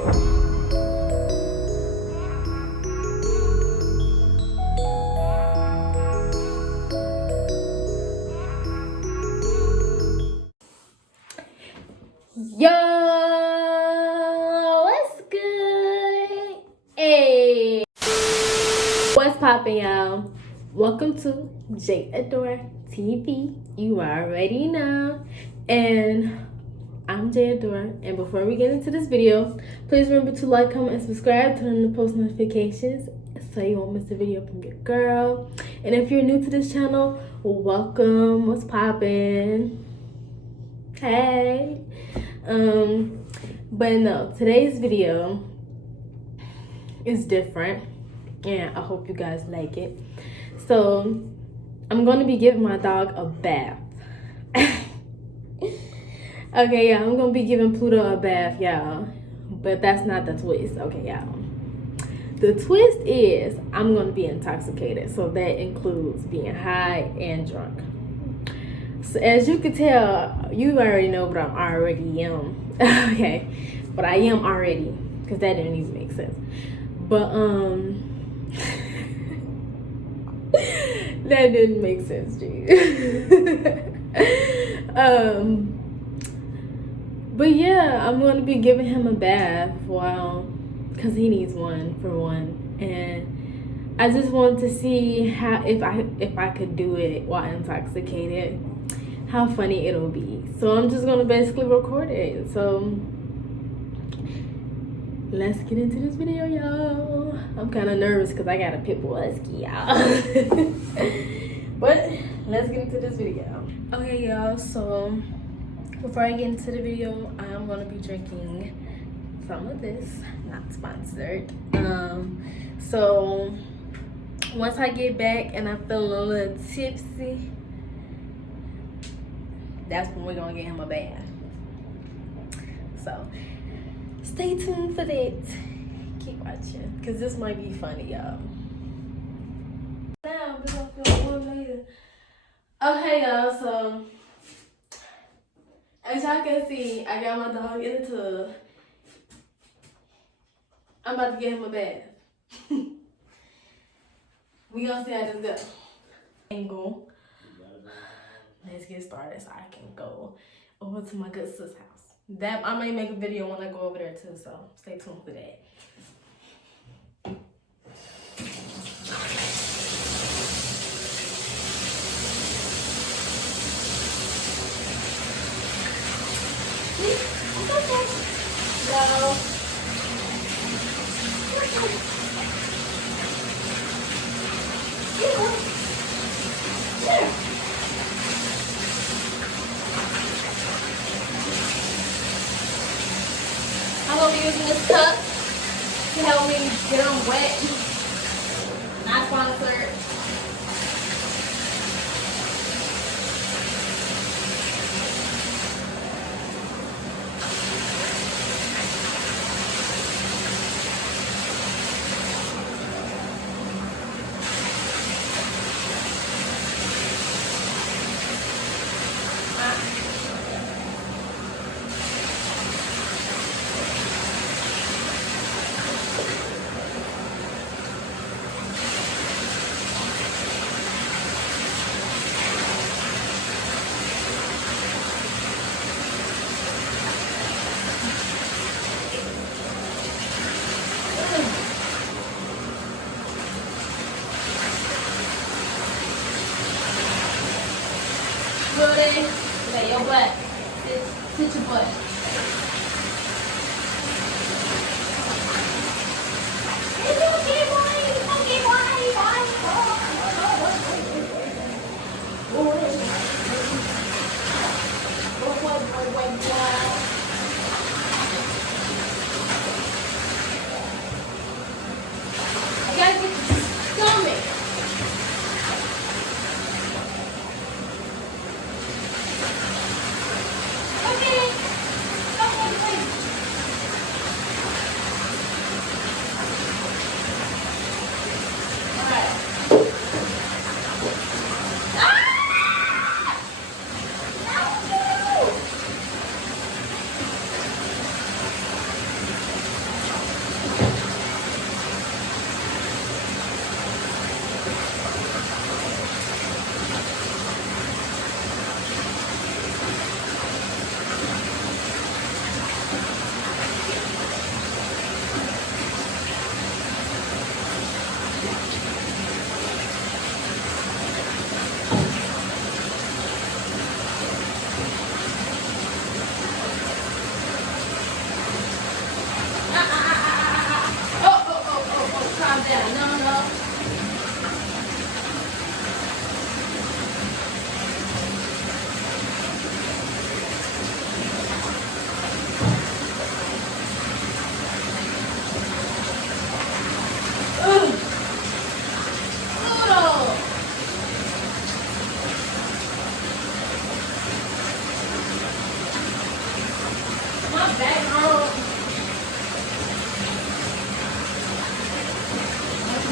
Yo, what's good? Hey, what's poppin', y'all? Welcome to J Adore TV. You already know, and I'm J Adore. And before we get into this video, please remember to like, comment, and subscribe. Turn on the post notifications so you won't miss a video from your girl. And if you're new to this channel, welcome. What's poppin'? Hey. But no, today's video is different and I hope you guys like it. So I'm gonna be giving my dog a bath. Okay, yeah, I'm gonna be giving Pluto a bath, y'all, but that's not the twist. Okay, y'all, the twist is I'm gonna be intoxicated, so that includes being high and drunk. So as you can tell, you already know what I already am. Okay, but I am already, because that didn't even make sense. But that didn't make sense, dude. But yeah, I'm gonna be giving him a bath, because he needs one for one, and I just wanted to see how if I could do it while intoxicated, how funny it'll be. So I'm just gonna basically record it. So let's get into this video, y'all. I'm kind of nervous because I got a pit bull husky, y'all. But let's get into this video. Okay, y'all, so before I get into the video, I'm gonna be drinking some of this, not sponsored. So once I get back and I feel a little tipsy, that's when we're gonna get him a bath. So stay tuned for that. Keep watching, because this might be funny, y'all. Now, we're gonna feel warm later. Okay, y'all, so as y'all can see, I got my dog in the tub. I'm about to get him a bath. We gonna see how this goes. Angle. Let's get started so I can go over to my good sis house. That I may make a video when I go over there too, so stay tuned for that. Go. I'm gonna be using this cup to help me get them wet. Not sponsored. Booty, lay your butt. Sit your butt. It's okay, boy. It's okay, boy. I gotta get the stomach. Okay.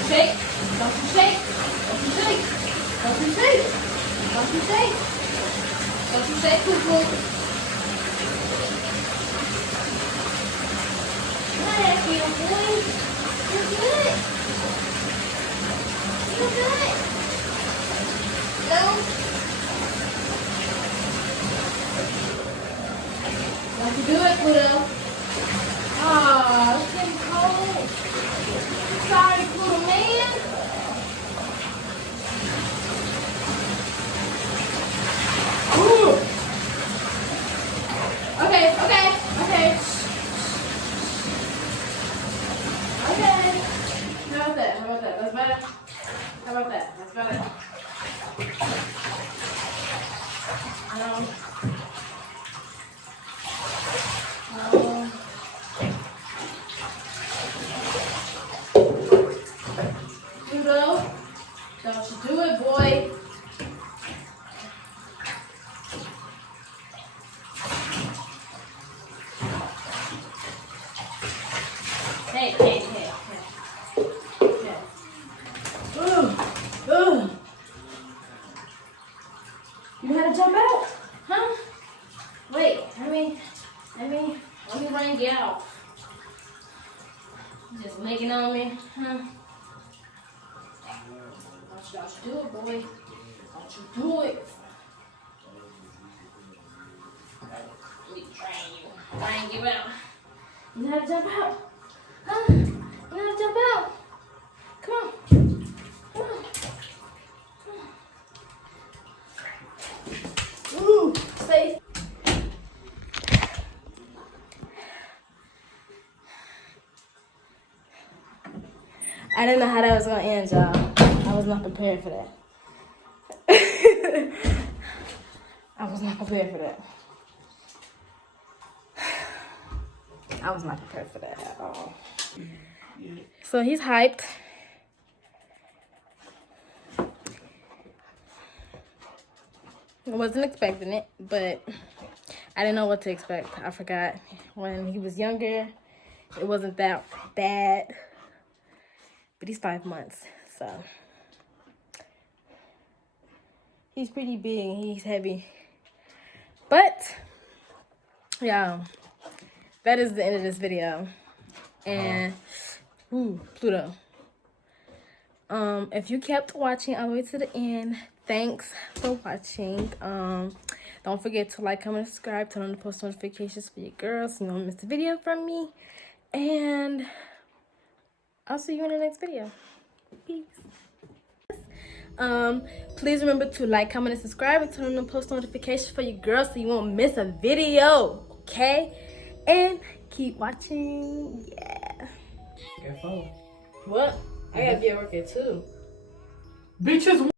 Shake. Don't you shake. Don't you shake. Don't you shake. Don't you shake. Don't you shake, Cuckoo. Good, you boy. You're good. You're good. No. Don't you do it, Pluto. Aw, it's getting cold. Sorry, Pluto man. Ooh. Okay. Okay. How about that? That's better. How about that? That's better. Pluto, don't you do it, boy. Hey. Ugh. You had to jump out? Huh? Wait, let me bring you out. You just making on me, huh? Don't you do it, boy. Don't you do it. Let me train you out. You know how to jump out? Huh? You know how to jump out? Come on. Ooh, safe. I didn't know how that was gonna end, y'all. I was not prepared for that. I was not prepared for that. I was not prepared for that at all. So he's hyped. I wasn't expecting it, but I didn't know what to expect. I forgot when he was younger, it wasn't that bad. But he's 5 months, so he's pretty big and he's heavy. But yeah, that is the end of this video. And Pluto. If you kept watching all the way to the end, thanks for watching. Don't forget to like, comment, subscribe, turn on the post notifications for your girls so you don't miss a video from me. And I'll see you in the next video. Peace. Please remember to like, comment, and subscribe, and turn on the post notifications for your girls so you won't miss a video. Okay? And keep watching. Yeah. Get phone. What? I gotta be at work at 2. Bitches.